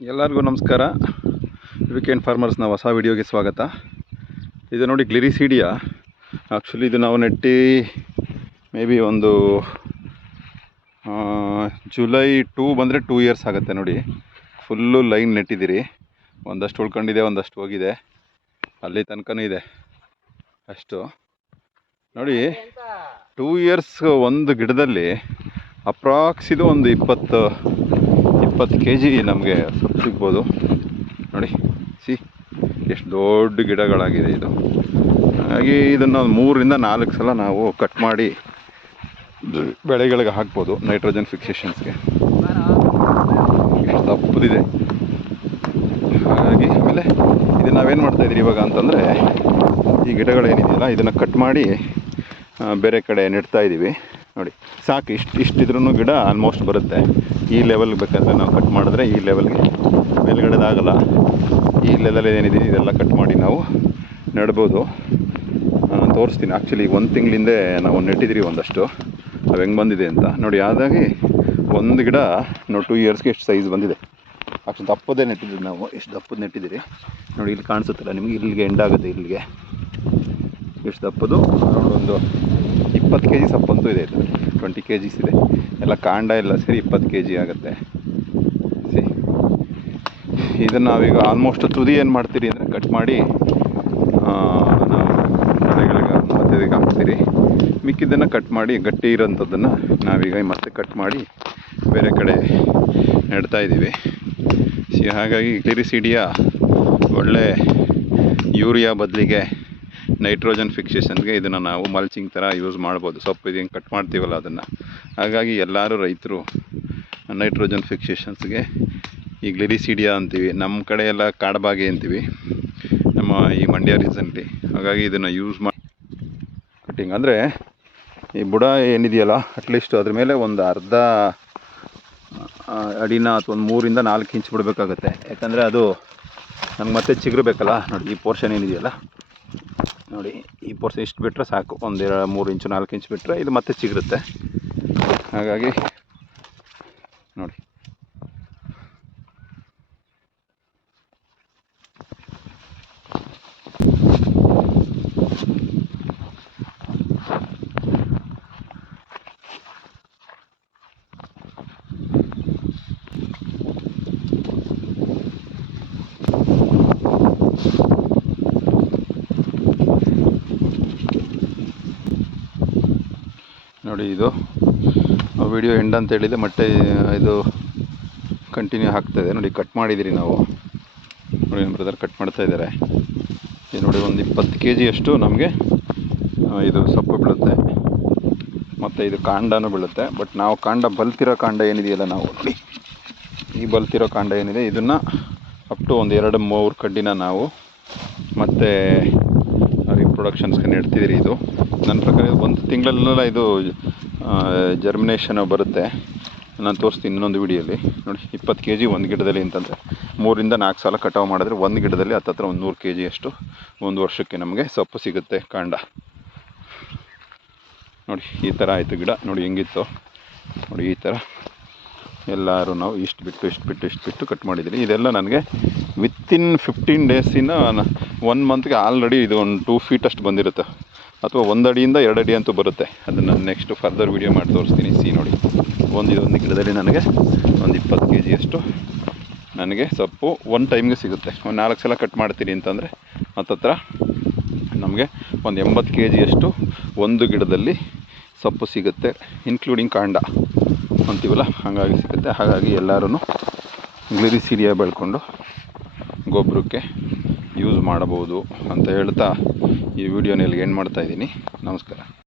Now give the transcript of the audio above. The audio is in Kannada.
ಎಲ್ಲರಿಗೂ ನಮಸ್ಕಾರ. ವೀಕೆಂಡ್ ಫಾರ್ಮರ್ಸ್ನ ಹೊಸ ವಿಡಿಯೋಗೆ ಸ್ವಾಗತ. ಇದು ನೋಡಿ ಗ್ಲಿರಿಸೀಡಿಯಾ ಆ್ಯಕ್ಚುಲಿ ಇದು ನಾವು ನೆಟ್ಟಿ ಮೇ ಬಿ ಒಂದು ಜುಲೈ ಟೂ ಬಂದರೆ ಟೂ ಇಯರ್ಸ್ ಆಗುತ್ತೆ ನೋಡಿ. ಫುಲ್ಲು ಲೈನ್ ನೆಟ್ಟಿದ್ದೀರಿ. ಒಂದಷ್ಟು ಉಳ್ಕೊಂಡಿದೆ ಒಂದಷ್ಟು ಹೋಗಿದೆ. ಅಲ್ಲಿ ತನಕನೂ ಇದೆ. ಅಷ್ಟು. ನೋಡಿ ಟೂ ಇಯರ್ಸ್ ಒಂದು ಗಿಡದಲ್ಲಿ ಅಪ್ರಾಕ್ಸ್ ಇದು ಒಂದು ಇಪ್ಪತ್ತು ಇಪ್ಪತ್ತು ಕೆ ಜಿ ನಮಗೆ ಸೊಪ್ಪು ಸಿಗ್ಬೋದು. ನೋಡಿ, ಸಿ, ಎಷ್ಟು ದೊಡ್ಡ ಗಿಡಗಳಾಗಿದೆ ಇದು. ಹಾಗಾಗಿ ಇದನ್ನು ಮೂರರಿಂದ ನಾಲ್ಕು ಸಲ ನಾವು ಕಟ್ ಮಾಡಿ ಬೆಳೆಗಳಿಗೆ ಹಾಕ್ಬೋದು ನೈಟ್ರೋಜನ್ ಫಿಕ್ಸೇಷನ್ಸ್ಗೆ ಎಷ್ಟು ತಪ್ಪದಿದೆ ಹಾಗಾಗಿ ಆಮೇಲೆ ಇದು ನಾವೇನು ಮಾಡ್ತಾಯಿದ್ದೀರಿ ಇವಾಗ ಅಂತಂದರೆ, ಈ ಗಿಡಗಳೇನಿದೆಯಲ್ಲ, ಇದನ್ನು ಕಟ್ ಮಾಡಿ ಬೇರೆ ಕಡೆ ನೆಡ್ತಾ ಇದ್ದೀವಿ ನೋಡಿ, ಸಾಕು, ಇಷ್ಟು ಇಷ್ಟಿದ್ರೂ ಗಿಡ ಆಲ್ಮೋಸ್ಟ್ ಬರುತ್ತೆ. ಈ ಲೆವೆಲ್ಗೆ ಬೇಕಾದರೆ ನಾವು ಕಟ್ ಮಾಡಿದ್ರೆ ಈ ಲೆವೆಲ್ಗೆ ಮೇಲ್ಗಡೆದಾಗಲ್ಲ. ಈ ಲೆವೆಲ್ ಏನಿದೆ, ಇದೆಲ್ಲ ಕಟ್ ಮಾಡಿ ನಾವು ನೆಡ್ಬೋದು. ನಾನು ತೋರಿಸ್ತೀನಿ. ಆ್ಯಕ್ಚುಲಿ ಒಂದು ತಿಂಗಳಿಂದೆ ನಾವು ನೆಟ್ಟಿದ್ದೀರಿ ಒಂದಷ್ಟು. ಅವು ಹೆಂಗೆ ಬಂದಿದೆ ಅಂತ. ನೋಡಿ, ಆದಾಗಿ ಒಂದು ಗಿಡ ನೋಡಿ ಟೂ ಇಯರ್ಸ್ಗೆ ಎಷ್ಟು ಸೈಜ್ ಬಂದಿದೆ. ಆ್ಯಕ್ಚುಲಿ ದಪ್ಪದೇ ನೆಟ್ಟಿದ್ದೀವಿ ನಾವು. ಎಷ್ಟು ದಪ್ಪದ ನೆಟ್ಟಿದ್ದೀರಿ ನೋಡಿ, ಇಲ್ಲಿ ಕಾಣಿಸುತ್ತಲ್ಲ, ನಿಮಗೆ ಇಲ್ಲಿಗೆ ಎಂಡಾಗುತ್ತೆ ಇಲ್ಲಿಗೆ. ಎಷ್ಟು ದಪ್ಪದು ಅರೌಂಡ್ ಒಂದು ಇಪ್ಪತ್ತು ಕೆ ಜಿ ಸಪ್ಪಂತೂ ಇದೆ ಇದು ಟ್ವೆಂಟಿ ಕೆ ಜಿಸ್ ಇದೆ. ಎಲ್ಲ ಕಾಂಡ ಎಲ್ಲ ಸೇರಿ ಇಪ್ಪತ್ತು ಕೆ ಜಿ ಆಗುತ್ತೆ. ಸಿ ಇದನ್ನು ನಾವೀಗ ಆಲ್ಮೋಸ್ಟ್ ತುದಿ ಏನು ಮಾಡ್ತೀರಿ ಅಂದರೆ ಕಟ್ ಮಾಡಿ ಇದಕ್ಕೆ ಹಾಕ್ತೀರಿ. ಮಿಕ್ಕಿದ್ದನ್ನು ಕಟ್ ಮಾಡಿ, ಗಟ್ಟಿ ಇರೋಂಥದ್ದನ್ನು ನಾವೀಗ ಮತ್ತೆ ಕಟ್ ಮಾಡಿ ಬೇರೆ ಕಡೆ ನೆಡ್ತಾ ಇದ್ದೀವಿ. ಸಿ ಹಾಗಾಗಿ ಸಿಡಿಯ ಒಳ್ಳೆ ಯೂರಿಯಾ ಬದಲಿಗೆ ನೈಟ್ರೋಜನ್ ಫಿಕ್ಸೇಷನ್ಗೆ ಇದನ್ನು ನಾವು ಮಲ್ಚಿಂಗ್ ಥರ ಯೂಸ್ ಮಾಡ್ಬೋದು. ಸೊಪ್ಪು ಇದು ಹೆಂಗೆ ಕಟ್ ಮಾಡ್ತೀವಲ್ಲ ಅದನ್ನು. ಹಾಗಾಗಿ ಎಲ್ಲರೂ ರೈತರು ನೈಟ್ರೋಜನ್ ಫಿಕ್ಸೇಷನ್ಸ್ಗೆ ಈ ಗ್ಲಿರಿಸಿಡಿಯಾ ಅಂತೀವಿ. ನಮ್ಮ ಕಡೆ ಎಲ್ಲ ಕಾಡಬಾಗೆ ಅಂತೀವಿ. ನಮ್ಮ ಈ ಮಂಡ್ಯ ರೀಸನ್ಲಿ ಹಾಗಾಗಿ ಇದನ್ನು ಯೂಸ್ ಮಾಡಿ ಕಟ್ಟಿಂಗ್ ಅಂದರೆ ಈ ಬುಡ ಏನಿದೆಯಲ್ಲ ಅಟ್ಲೀಸ್ಟ್ ಅದ್ರ ಮೇಲೆ ಒಂದು ಅರ್ಧ ಅಡಿನ ಅಥವಾ ಒಂದು ಮೂರಿಂದ ನಾಲ್ಕು ಇಂಚ್ ಬಿಡಬೇಕಾಗತ್ತೆ. ಯಾಕಂದರೆ ಅದು ನಮ್ಗೆ ಮತ್ತೆ ಚಿಗುರು ಬೇಕಲ್ಲ. ನೋಡಿ ಈ ಪೋರ್ಷನ್ ಏನಿದೆಯಲ್ಲ. ನೋಡಿ, ಈ ಪೋರ್ಷನ್ ಇಷ್ಟು ಬಿಟ್ಟರೆ ಸಾಕು. ಒಂದು ಮೂರು ಇಂಚು, ನಾಲ್ಕು ಇಂಚು ಬಿಟ್ಟರೆ ಇದು ಮತ್ತೆ ಚಿಗುರುತ್ತೆ. ಹಾಗಾಗಿ ನೋಡಿ. ನೋಡಿ ಇದು. ವಿಡಿಯೋ ಎಂಡ್ ಅಂತ ಹೇಳಿದೆ, ಮತ್ತೆ ಇದು ಕಂಟಿನ್ಯೂ ಆಗ್ತಾಯಿದೆ ನೋಡಿ ಕಟ್ ಮಾಡಿದ್ದೀರಿ ನಾವು. ನೋಡಿ, ನಮ್ಮ ಬ್ರದರ್ ಕಟ್ ಮಾಡ್ತಾ ಇದ್ದಾರೆ. ಇದು ನೋಡಿ, ಒಂದು ಇಪ್ಪತ್ತು ಕೆ ಜಿಯಷ್ಟು ನಮಗೆ ಇದು ಸೊಪ್ಪು ಬೀಳುತ್ತೆ. ಮತ್ತು ಇದು ಕಾಂಡನೂ ಬೀಳುತ್ತೆ. ಬಟ್ ನಾವು ಕಾಂಡ ಬಲ್ತಿರೋ ಕಾಂಡ ಏನಿದೆಯಲ್ಲ ನಾವು, ನೋಡಿ. ಈ ಬಲ್ತಿರೋ ಕಾಂಡ ಏನಿದೆ, ಇದನ್ನು ಅಪ್ ಟು ಒಂದು ಎರಡು ಮೂರು ಕಡ್ಡಿನ ನಾವು ಮತ್ತು ರಿಪ್ರೊಡಕ್ಷನ್ಸ್ಗೆ ನೆಡ್ತಿದ್ದೀರಿ ಇದು. ನನ್ನ ಪ್ರಕಾರ ಒಂದು ತಿಂಗಳಲ್ಲೆಲ್ಲ ಇದು ಜರ್ಮಿನೇಷನ್ ಬರುತ್ತೆ. ನಾನು ತೋರಿಸ್ತೀನಿ ಇನ್ನೊಂದು ವಿಡಿಯೋಲಿ. ನೋಡಿ, ಇಪ್ಪತ್ತು ಕೆ ಜಿ ಒಂದು ಗಿಡದಲ್ಲಿ ಅಂತಂದರೆ ಮೂರಿಂದ ನಾಲ್ಕು ಸಲ ಕಟಾವು ಮಾಡಿದ್ರೆ ಒಂದು ಗಿಡದಲ್ಲಿ ಹತ್ತತ್ರ ಒಂದು ನೂರು ಕೆ ಜಿಯಷ್ಟು ಒಂದು ವರ್ಷಕ್ಕೆ ನಮಗೆ ಸೊಪ್ಪು ಸಿಗುತ್ತೆ ಕಾಂಡ. ನೋಡಿ, ಈ ಥರ ಆಯಿತು ಗಿಡ. ನೋಡಿ, ಹೆಂಗಿತ್ತು. ನೋಡಿ, ಈ ಥರ. ಎಲ್ಲರೂ ನಾವು ಇಷ್ಟು ಬಿಟ್ಟು ಇಷ್ಟು ಬಿಟ್ಟು ಇಷ್ಟು ಬಿಟ್ಟು ಕಟ್ ಮಾಡಿದ್ದೀನಿ ಇದೆಲ್ಲ ನನಗೆ ವಿತ್ತಿನ್ ಫಿಫ್ಟೀನ್ ಡೇಸಿನ ಒನ್ ಮಂತ್ಗೆ ಆಲ್ರೆಡಿ ಇದು ಒಂದು ಟೂ ಫೀಟ್ ಅಷ್ಟು ಬಂದಿರುತ್ತೆ. ಅಥವಾ ಒಂದು ಅಡಿಯಿಂದ ಎರಡು ಅಡಿ ಅಂತೂ ಬರುತ್ತೆ. ಅದನ್ನು ನೆಕ್ಸ್ಟ್ ಫರ್ದರ್ ವೀಡಿಯೋ ಮಾಡಿ ತೋರಿಸ್ತೀನಿ ಸಿ ನೋಡಿ. ಒಂದು ಇದೊಂದು ಗಿಡದಲ್ಲಿ ನನಗೆ ಒಂದು ಇಪ್ಪತ್ತು ಕೆ ಜಿಯಷ್ಟು ನನಗೆ ಸೊಪ್ಪು ಒಂದು ಟೈಮ್ಗೆ ಸಿಗುತ್ತೆ. ಒಂದು ನಾಲ್ಕು ಸಲ ಕಟ್ ಮಾಡ್ತೀನಿ ಅಂತಂದರೆ ಮತ್ತತ್ರ ನಮಗೆ ಒಂದು ಎಂಬತ್ತು ಕೆ ಜಿಯಷ್ಟು ಒಂದು ಗಿಡದಲ್ಲಿ ಸೊಪ್ಪು ಸಿಗುತ್ತೆ ಇನ್ಕ್ಲೂಡಿಂಗ್ ಕಾಂಡ. ಅಂತೀವಲ್ಲ? ಹಾಗಾಗಿ ಸಿಗುತ್ತೆ. ಹಾಗಾಗಿ ಎಲ್ಲರೂ ಗ್ಲಿರಿಸೀರಿಯಾ ಬೆಳ್ಕೊಂಡು ಗೊಬ್ಬರಕ್ಕೆ ಯೂಸ್ ಮಾಡಬಹುದು ಅಂತ ಹೇಳ್ತಾ ಈ ವಿಡಿಯೋನ ಇಲ್ಲಿಗೆ ಎಂಡ್ ಮಾಡ್ತಾ ಇದ್ದೀನಿ. ನಮಸ್ಕಾರ.